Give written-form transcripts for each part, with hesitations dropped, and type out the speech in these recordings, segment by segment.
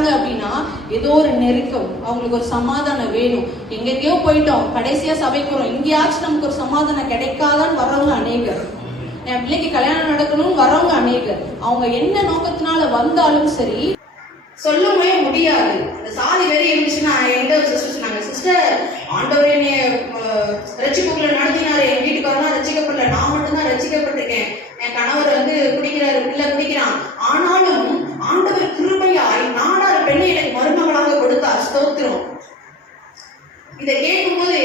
வர்றாங்க அப்படின்னா ஏதோ ஒரு நெருக்கம், அவங்களுக்கு ஒரு சமாதானம் வேணும். எங்கெங்கயோ போயிட்டோம், கடைசியா சபைக்கு வரோம், இங்கேயாச்சும் நமக்கு ஒரு சமாதானம் கிடைக்காதான்னு வர்றவங்க அநேகர். என் பிள்ளைக்கு கல்யாணம் நடக்கணும்னு வரவங்க அநேகர். அவங்க என்ன நோக்கத்தினால வந்தாலும் சரி சொல்லவே முடியாது. அந்த சாதி வெறி இருந்துச்சுன்னா எந்த சிஸ்டர் சொன்னாங்க, சிஸ்டர் ஆண்டவர் என்னைய ரட்சிப்புக்குள்ள நடத்தினாரு, என் வீட்டுக்காரனா ரசிக்கப்படல, நான் மட்டும்தான் ரசிக்கப்பட்டிருக்கேன், என் கணவர் குடிக்கிறாரு, பிள்ளை குடிக்கிறான், ஆனாலும் ஆண்டவர் கிருபையாய் நாடார பெண்ணை எனக்கு மருமகளாக கொடுத்தார், ஸ்தோத்திரம். இதை கேட்கும் போது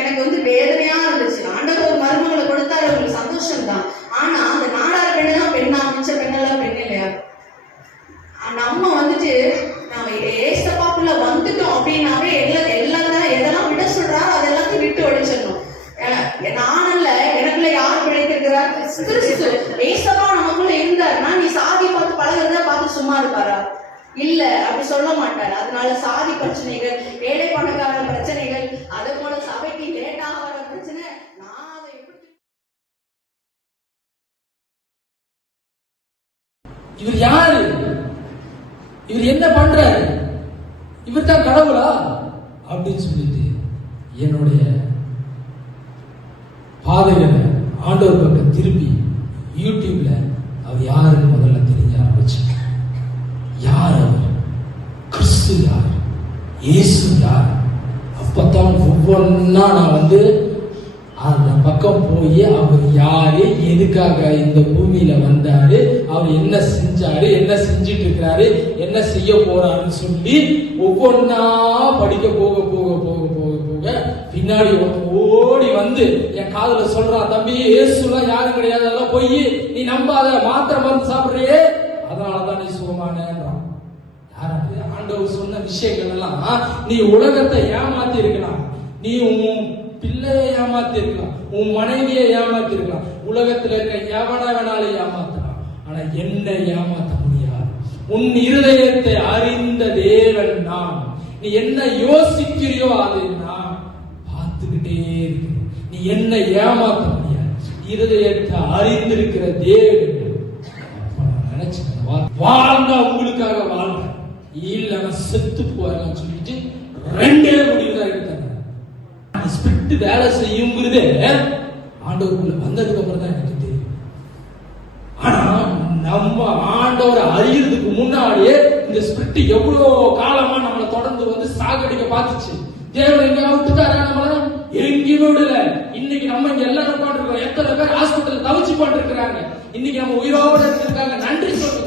எனக்கு வேதனையா இருந்துச்சு. ஆண்டவர் ஒரு மருமகளை கொடுத்தாரு, அவங்களுக்கு சந்தோஷம் தான். ஆனா அந்த நாடார பெண்ணு தான் பெண்ணா, மிச்ச பெண்ணெல்லாம் பெண் இல்லையா? நம்ம நம்ம ஏசப்பாக்குள்ள வந்துட்டோம் அப்படின்னாவே எதெல்லாம் விட சொல்றாரோ அதெல்லாத்தையும் விட்டு ஒழிச்சிடணும். நானல்ல, எனக்குள்ள யார் பிழைத்திருக்கிறார்? கிறிஸ்து. ஏசப்பா நமக்குள்ள இருந்தாருன்னா நீ சாதி பார்த்து பழகிறத பார்த்து சும்மா இருப்பாரா? இல்ல, அப்படி சொல்ல மாட்டாரு. அதனால சாதி பிரச்சனைகள், ஏழை பணக்கார பிரச்சனைகள், அதே போல சபைக்கு லேட்டாக வர பிரச்சனை, நான் அதை இவர் யாரு, இவர் என்ன பண்றாரு, இவர் தான் கடவுளா அப்படின்னு சொல்லிட்டு என்னுடைய பாதைகளை ஆண்டவர் பக்கம் திருப்பி யூடியூப்ல அவர் யாருன்னு முதல்ல தெரிஞ்ச ஆரம்பிச்சு. யார் அவர்? கிறிஸ்து யார்? இயேசு யார்? அப்பதான் ஒவ்வொன்னா நான் அந்த பக்கம் போய் அவர் யாரு, எதுக்காக இந்த பூமியில வந்தாரு, அவர் என்ன செஞ்சாரு, என்ன செஞ்சிட்டு இருக்கிறாரு, என்ன செய்ய போறாருன்னு சொல்லி ஒவ்வொன்னா படிக்க போக போக போக போக போக பின்னாடி ஓடி என் காதுல சொல்றான், தம்பி இயேசுலாம் யாரும் கிடையாது, அதெல்லாம் போய் நீ நம்பாத, மாத்திரை மருந்து சாப்பிடுறியே, அதனாலதான் நீ சுகமானேன்றான். ஆண்டவர் சொன்ன விஷயங்கள் எல்லாம் நீ உலகத்தை ஏமாத்தி இருக்கலாம், நீ உன் பிள்ளையை ஏமாத்தி இருக்கலாம், உன் மனைவியை ஏமாத்தி இருக்கலாம், உலகத்துல இருக்க எவன வேணாலும் ஏமாத்தலாம், ஆனா என்னை ஏமாத்த முடியாது. உன் இருதயத்தை அறிந்த தேவன் நான். நீ என்ன யோசிக்கிறியோ அதை நான் பார்த்துக்கிட்டே இருக்கிறேன். நீ என்ன ஏமாத்த முடியாது. இருதயத்தை அறிந்திருக்கிற தேவன். நினைச்சு வாழ்ந்தா உங்களுக்காக வாழ்ற, இல்ல செத்து போறேன்னு சொல்லிட்டு ரெண்டே முடிவுதான் எடுத்தாங்க. ஸ்பிரிட் வேலை செய்யுங்கிறதே ஆண்டவருக்குள்ள வந்ததுக்கு அப்புறம் தான் எனக்கு தெரியும். ஆனா நம்ம ஆண்டவரை அறியறதுக்கு முன்னாடியே இந்த ஸ்பிரிட் எவ்வளவு காலமா நம்மளை தொடர்ந்து சாகடிக்க பார்த்துச்சு. தேவன் எங்கேயா விட்டுட்டாரா? நம்மள எங்கேயும் விடல. இன்னைக்கு நம்ம இங்க எல்லாரும் உட்காந்துருக்கோம். எத்தனை பேர் ஹாஸ்பிட்டல் தவிச்சு போட்டு இருக்கிறாங்க. இன்னைக்கு நம்ம உயிரோட இருக்காங்க. நன்றி சொல்றோம்.